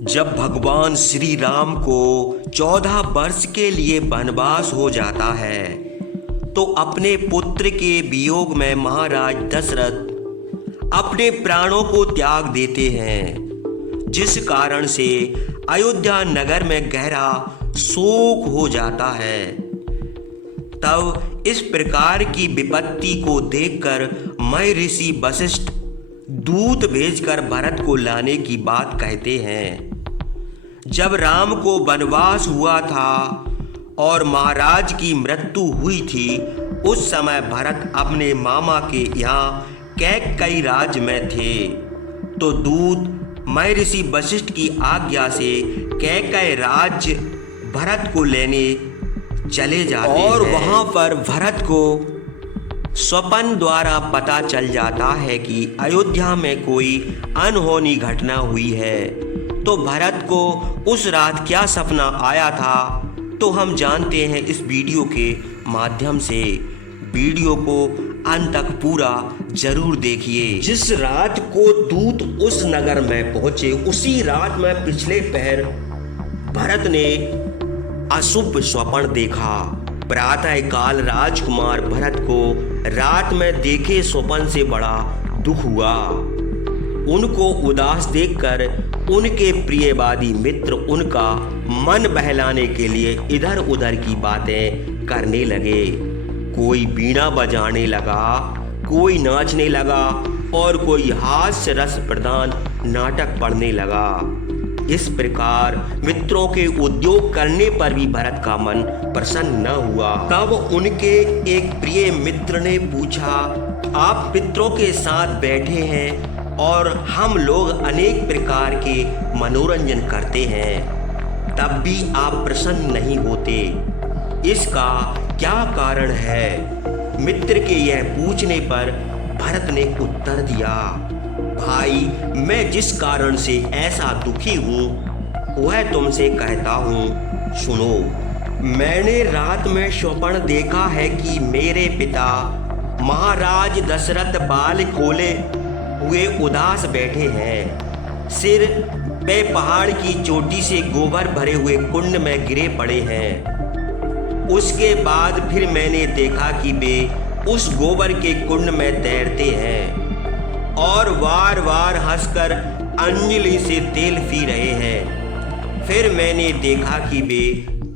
जब भगवान श्री राम को 14 वर्ष के लिए वनवास हो जाता है तो अपने पुत्र के वियोग में महाराज दशरथ अपने प्राणों को त्याग देते हैं, जिस कारण से अयोध्या नगर में गहरा शोक हो जाता है। तब इस प्रकार की विपत्ति को देखकर महर्षि वशिष्ठ दूत भेजकर भरत को लाने की बात कहते हैं। जब राम को वनवास हुआ था और महाराज की मृत्यु हुई थी, उस समय भरत अपने मामा के यहाँ कैकेयी राज्य में थे। तो दूत महर्षि वशिष्ठ की आज्ञा से कैकेयी राज्य भरत को लेने चले जाते हैं और वहां पर भरत को स्वप्न द्वारा पता चल जाता है कि अयोध्या में कोई अनहोनी घटना हुई है। तो भरत को उस रात क्या सपना आया था तो हम जानते हैं इस वीडियो के माध्यम से। वीडियो को अंत तक पूरा जरूर देखिए। जिस रात को दूत उस नगर में पहुंचे, उसी रात में पिछले पहर भरत ने अशुभ स्वप्न देखा। प्रातः काल राजकुमार भरत को रात में देखे स्वप्न से बड़ा दुख हुआ। उनको उदास देखकर उनके प्रियवादी मित्र उनका मन बहलाने के लिए इधर उधर की बातें करने लगे। कोई बीड़ा बजाने लगा, कोई नाचने लगा और कोई हास्य रस प्रधान नाटक पढ़ने लगा। इस प्रकार मित्रों के उद्योग करने पर भी भरत का मन प्रसन्न न हुआ। तब उनके एक प्रिय मित्र ने पूछा, आप मित्रों के साथ बैठे हैं और हम लोग अनेक प्रकार के मनोरंजन करते हैं, तब भी आप प्रसन्न नहीं होते, इसका क्या कारण है? मित्र के यह पूछने पर भरत ने उत्तर दिया, भाई मैं जिस कारण से ऐसा दुखी हूँ वह तुमसे कहता हूँ, सुनो। मैंने रात में स्वप्न देखा है कि मेरे पिता महाराज दशरथ बाल खोले हुए उदास बैठे हैं, सिर पे पहाड़ की चोटी से गोबर भरे हुए कुंड में गिरे पड़े हैं। उसके बाद फिर मैंने देखा कि वे उस गोबर के कुंड में तैरते हैं और वार वार हंसकर अंजलि से तेल पी रहे हैं। फिर मैंने देखा कि वे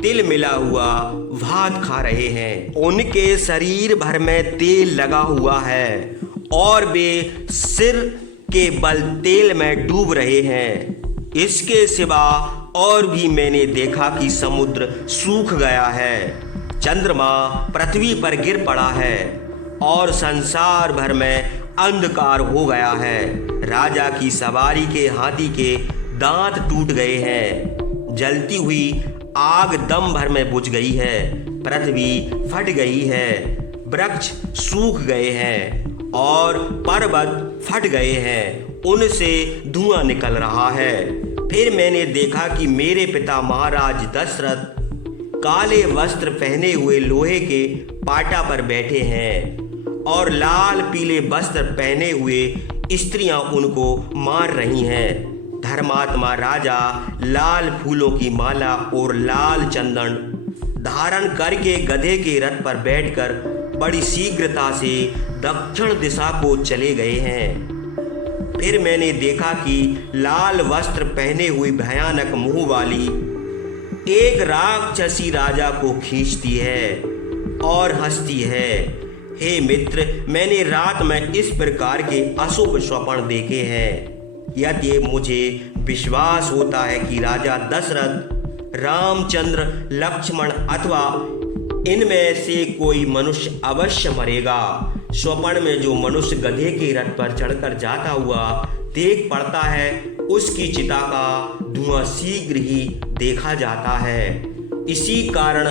तिल मिला हुआ भात खा रहे हैं। उनके शरीर भर में तेल लगा हुआ है और वे सिर के बल तेल में डूब रहे हैं। इसके सिवा और भी मैंने देखा कि समुद्र सूख गया है, चंद्रमा पृथ्वी पर गिर पड़ा है और संसार भर में अंधकार हो गया है। राजा की सवारी के हाथी के दांत टूट गए हैं, जलती हुई आग दम भर में बुझ गई है, पृथ्वी फट गई है, वृक्ष सूख गए हैं और पर्वत फट गए हैं, उनसे धुआं निकल रहा है। फिर मैंने देखा कि मेरे पिता महाराज दशरथ काले वस्त्र पहने हुए लोहे के पाटा पर बैठे हैं और लाल पीले वस्त्र पहने हुए स्त्रियां उनको मार रही हैं। धर्मात्मा राजा लाल फूलों की माला और लाल चंदन धारण करके गधे के रथ पर बैठकर बड़ी शीघ्रता से दक्षिण दिशा को चले गए हैं। फिर मैंने देखा कि लाल वस्त्र पहने हुई भयानक मुंह वाली एक राक्षसी राजा को खींचती है और हंसती है। हे मित्र, मैंने रात में इस प्रकार के अशुभ स्वप्न देखे हैं। यदि मुझे विश्वास होता है कि राजा दशरथ, रामचंद्र, लक्ष्मण अथवा इनमें से कोई मनुष्य अवश्य मरेगा। स्वप्न में जो मनुष्य गधे के रथ पर चढ़कर जाता हुआ देख पड़ता है, उसकी चिता का धुआं शीघ्र ही देखा जाता है। इसी कारण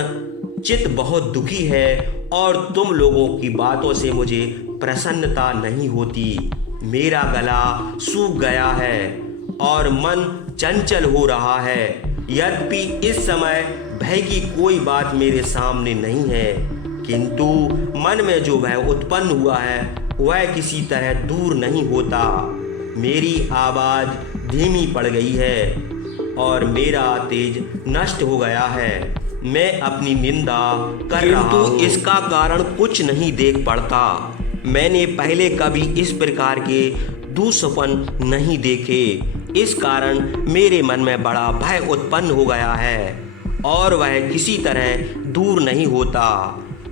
चित्त बहुत दुखी है और तुम लोगों की बातों से मुझे प्रसन्नता नहीं होती। मेरा गला सूख गया है और मन चंचल हो रहा है। यद्यपि इस समय भय की कोई बात मेरे सामने नहीं है, किंतु मन में जो भय उत्पन्न हुआ है वह किसी तरह दूर नहीं होता। मेरी आवाज़ धीमी पड़ गई है और मेरा तेज नष्ट हो गया है। मैं अपनी निंदा कर रहा हूँ, किंतु इसका कारण कुछ नहीं देख पड़ता। मैंने पहले कभी इस प्रकार के दुःस्वप्न नहीं देखे। इस कारण मेरे मन में बड़ा भय उत्पन्न हो गया है और वह किसी तरह दूर नहीं होता।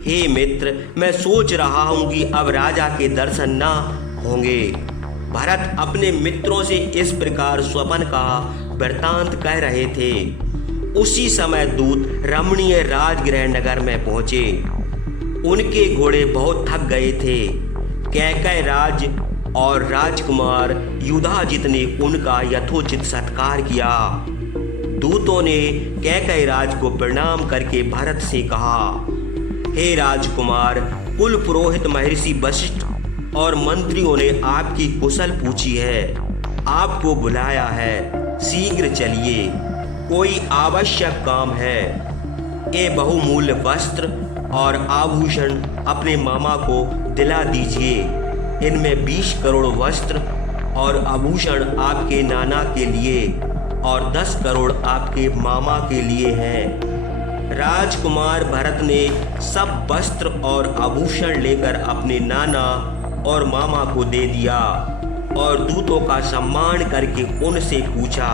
हे मित्र, मैं सोच रहा हूँ कि अब राजा के दर्शन न होंगे। भरत अपने मित्रों से इस प्रकार स्वप्न का वृत्तांत कह रहे थे। उसी समय दूत रमणीय राजगृह नगर में पहुंचे। उनके घोड़े बहुत थक गए थे। कैकय राज और राजकुमार युधाजित ने उनका यथोचित सत्कार किया। दूतों ने कैकय राज को प्रणाम करके भरत से कहा, हे राजकुमार, कुल पुरोहित महर्षि वशिष्ठ और मंत्रियों ने आपकी कुशल पूछी है, आपको बुलाया है, शीघ्र चलिए, कोई आवश्यक काम है। ये बहुमूल्य वस्त्र और आभूषण अपने मामा को दिला दीजिए। इनमें 20 करोड़ वस्त्र और आभूषण आपके नाना के लिए और 10 करोड़ आपके मामा के लिए हैं। राजकुमार भरत ने सब वस्त्र और आभूषण लेकर अपने नाना और मामा को दे दिया और दूतों का सम्मान करके उनसे पूछा,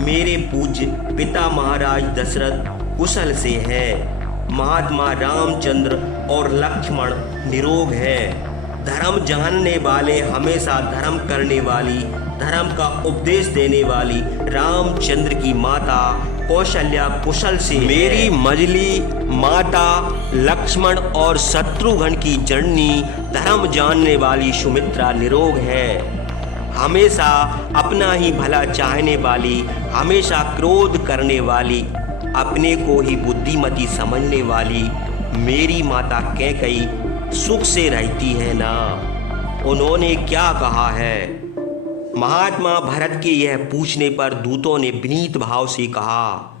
मेरे पूज्य पिता महाराज दशरथ कुशल से हैं, महात्मा रामचंद्र और लक्ष्मण निरोग है, धर्म जानने वाले, हमेशा धर्म करने वाली, धर्म का उपदेश देने वाली रामचंद्र की माता कौशल्या कुशल से, मेरी मजली माता लक्ष्मण और शत्रुघ्न की जननी धर्म जानने वाली सुमित्रा निरोग है, हमेशा अपना ही भला चाहने वाली, हमेशा क्रोध करने वाली, अपने को ही बुद्धिमती समझने वाली मेरी माता कैकई सुख से रहती है ना। उन्होंने क्या कहा है? महात्मा भरत के यह पूछने पर दूतों ने विनीत भाव से कहा,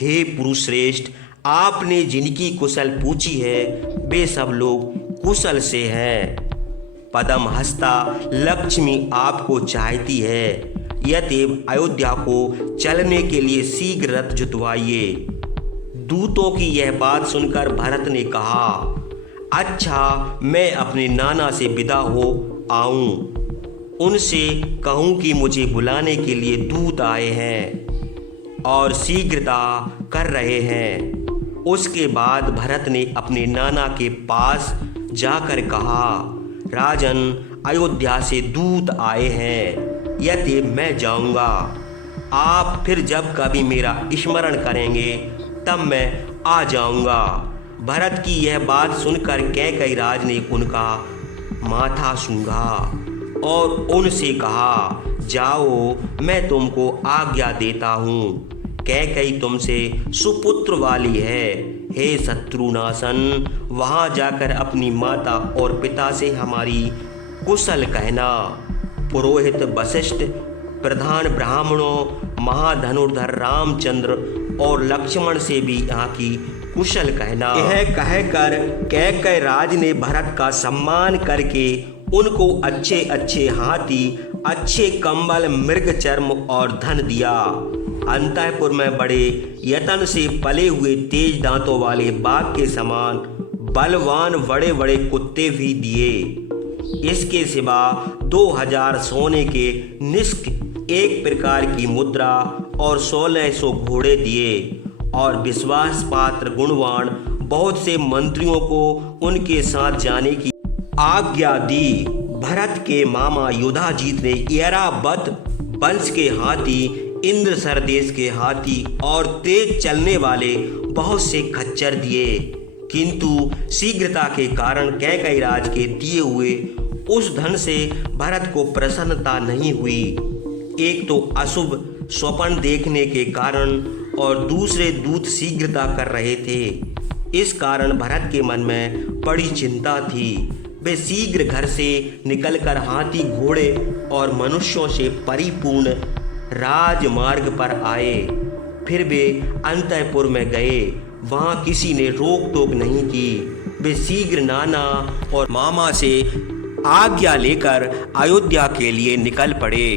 हे पुरुष श्रेष्ठ, आपने जिनकी कुशल पूछी है वे सब लोग कुशल से हैं। पदम हस्ता लक्ष्मी आपको चाहती है, यतएव अयोध्या को चलने के लिए शीघ्र रथ जुतवाइए। दूतों की यह बात सुनकर भरत ने कहा, अच्छा, मैं अपने नाना से विदा हो आऊं, उनसे कहूं कि मुझे बुलाने के लिए दूत आए हैं और शीघ्रता कर रहे हैं। उसके बाद भरत ने अपने नाना के पास जाकर कहा, राजन, अयोध्या से दूत आए हैं, यदि मैं जाऊंगा। आप फिर जब कभी मेरा स्मरण करेंगे तब मैं आ जाऊंगा। भरत की यह बात सुनकर कैकई राज ने उनका माथा सूंघा और उनसे कहा, जाओ, मैं तुमको आज्ञा देता हूँ। कैकई तुमसे सुपुत्र वाली है। हे शत्रुनाशन, वहाँ जाकर अपनी माता और पिता से हमारी कुशल कहना। पुरोहित वशिष्ठ, प्रधान ब्राह्मणों, महाधनुर्धर रामचंद्र और लक्ष्मण से भी यहाँ की कुशल कहना। यह कहकर कैकय राज ने भरत का सम्मान करके उनको अच्छे अच्छे हाथी, अच्छे कंबल, मृग चर्म और धन दिया। अंतःपुर में बड़े यतन से पले हुए तेज दांतों वाले बाघ के समान बलवान बड़े बड़े कुत्ते भी दिए। इसके सिवा 2000 सोने के निष्क, एक प्रकार की मुद्रा और 1600 घोड़े दिए और विश्वास पात्र गुणवान बहुत से मंत्रियों को उनके साथ जाने की आज्ञा दी। भरत के मामा युधाजीत ने ऐरावत वंश के हाथी, इंद्र सरदेश के हाथी और तेज चलने वाले बहुत से खच्चर दिए, किंतु शीघ्रता के कारण कैकई राज के दिए हुए उस धन से भरत को प्रसन्नता नहीं हुई। एक तो अशुभ स्वप्न देखने के कारण और दूसरे दूत शीघ्रता कर रहे थे। इस कारण भरत के मन में बड़ी चिंता थी। वे शीघ्र घर से निकलकर हाथी, घोड़े और मनुष्यों से परिपूर्ण राजमार्ग पर आए। फिर वे अंतःपुर में गए। वहाँ किसी ने रोक टोक नहीं की। वे शीघ्र नाना और मामा से आज्ञा लेकर अयोध्या के लिए निकल पड़े।